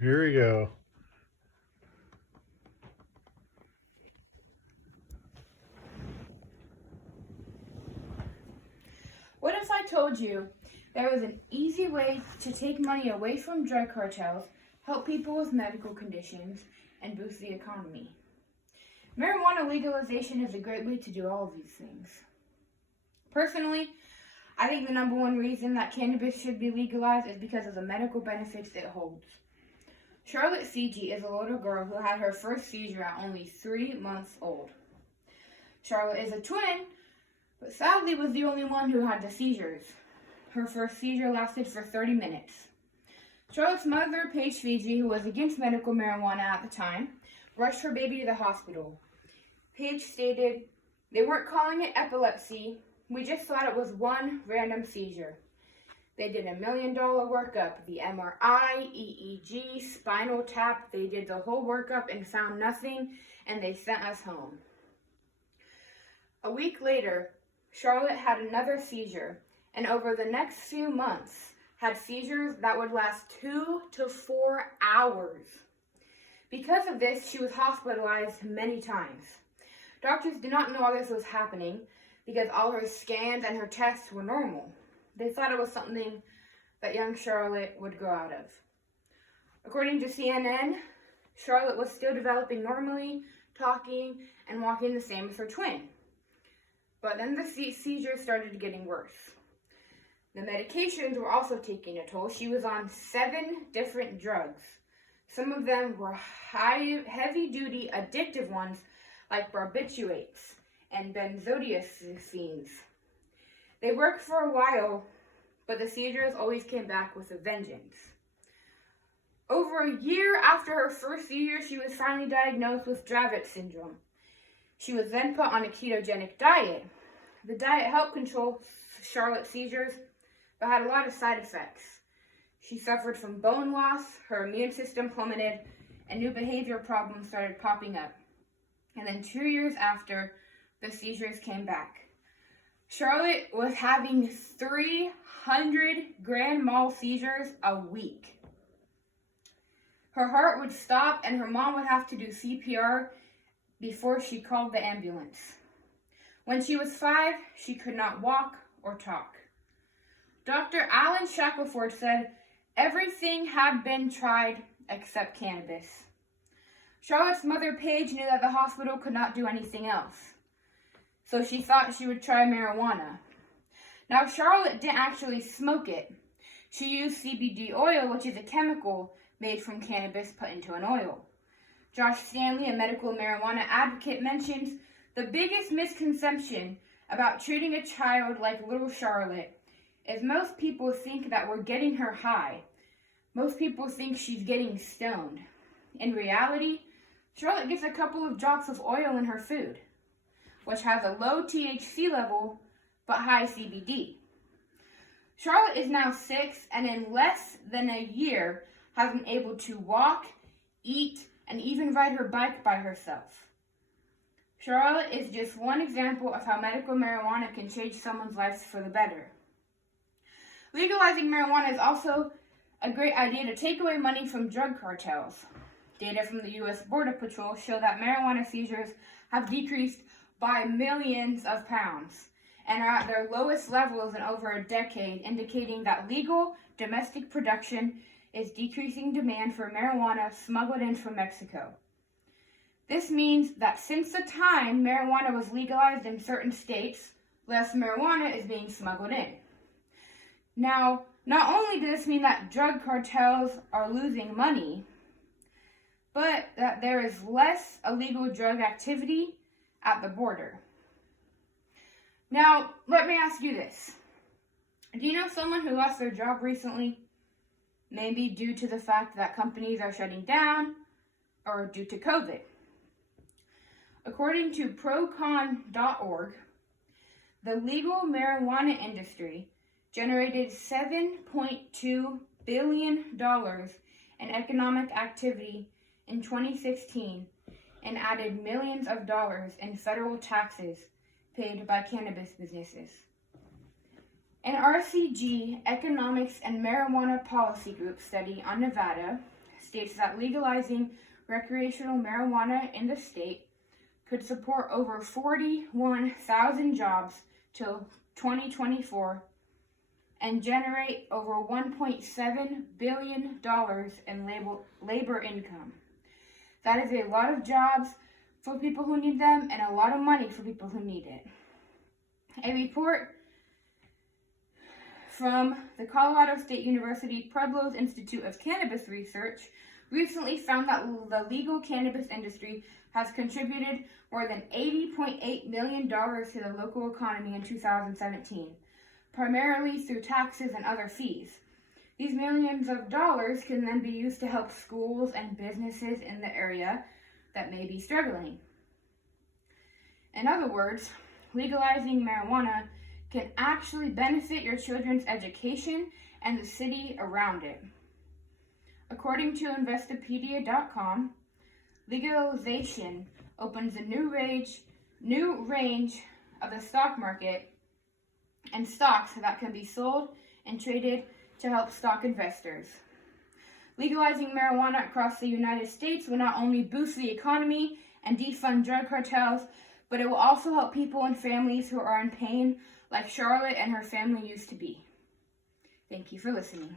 Here we go. What if I told you there was an easy way to take money away from drug cartels, help people with medical conditions, and boost the economy? Marijuana legalization is a great way to do all of these things. Personally, I think the number one reason that cannabis should be legalized is because of the medical benefits it holds. Charlotte C.G. is a little girl who had her first seizure at only 3 months old. Charlotte is a twin, but sadly was the only one who had the seizures. Her first seizure lasted for 30 minutes. Charlotte's mother, Paige Fiji, who was against medical marijuana at the time, rushed her baby to the hospital. Paige stated, "They weren't calling it epilepsy. We just thought it was one random seizure. They did $1 million workup, the MRI, EEG, spinal tap. They did the whole workup and found nothing, and they sent us home." A week later, Charlotte had another seizure, and over the next few months had seizures that would last 2 to 4 hours. Because of this, she was hospitalized many times. Doctors did not know all this was happening because all her scans and her tests were normal. They thought it was something that young Charlotte would grow out of. According to CNN, Charlotte was still developing normally, talking, and walking the same as her twin. But then the seizures started getting worse. The medications were also taking a toll. She was on 7 different drugs. Some of them were heavy-duty addictive ones like barbiturates and benzodiazepines. They worked for a while, but the seizures always came back with a vengeance. Over a year after her first seizure, she was finally diagnosed with Dravet syndrome. She was then put on a ketogenic diet. The diet helped control Charlotte's seizures, but had a lot of side effects. She suffered from bone loss, her immune system plummeted, and new behavior problems started popping up. And then 2 years after, the seizures came back. Charlotte was having 300 grand mal seizures a week. Her heart would stop and her mom would have to do CPR before she called the ambulance. When she was 5, she could not walk or talk. Dr. Alan Shackelford said everything had been tried except cannabis. Charlotte's mother, Paige, knew that the hospital could not do anything else, so she thought she would try marijuana. Now, Charlotte didn't actually smoke it. She used CBD oil, which is a chemical made from cannabis put into an oil. Josh Stanley, a medical marijuana advocate, mentions the biggest misconception about treating a child like little Charlotte is most people think that we're getting her high. Most people think she's getting stoned. In reality, Charlotte gets a couple of drops of oil in her food, which has a low THC level but high CBD. Charlotte is now 6 and in less than a year has been able to walk, eat, and even ride her bike by herself. Charlotte is just one example of how medical marijuana can change someone's life for the better. Legalizing marijuana is also a great idea to take away money from drug cartels. Data from the U.S. Border Patrol show that marijuana seizures have decreased by millions of pounds and are at their lowest levels in over a decade, indicating that legal domestic production is decreasing demand for marijuana smuggled in from Mexico. This means that since the time marijuana was legalized in certain states, less marijuana is being smuggled in. Now, not only does this mean that drug cartels are losing money, but that there is less illegal drug activity at the border. Now, let me ask you this. Do you know someone who lost their job recently? Maybe due to the fact that companies are shutting down or due to COVID. According to procon.org, the legal marijuana industry generated $7.2 billion in economic activity in 2016 and added millions of dollars in federal taxes paid by cannabis businesses. An RCG Economics and Marijuana Policy Group study on Nevada states that legalizing recreational marijuana in the state could support over 41,000 jobs till 2024 and generate over $1.7 billion in labor income. That is a lot of jobs for people who need them and a lot of money for people who need it. A report from the Colorado State University Pueblo's Institute of Cannabis Research recently found that the legal cannabis industry has contributed more than $80.8 million to the local economy in 2017, primarily through taxes and other fees. These millions of dollars can then be used to help schools and businesses in the area that may be struggling. In other words, legalizing marijuana can actually benefit your children's education and the city around it. According to Investopedia.com, legalization opens a new range of the stock market and stocks that can be sold and traded to help stock investors. Legalizing marijuana across the United States will not only boost the economy and defund drug cartels, but it will also help people and families who are in pain, like Charlotte and her family used to be. Thank you for listening.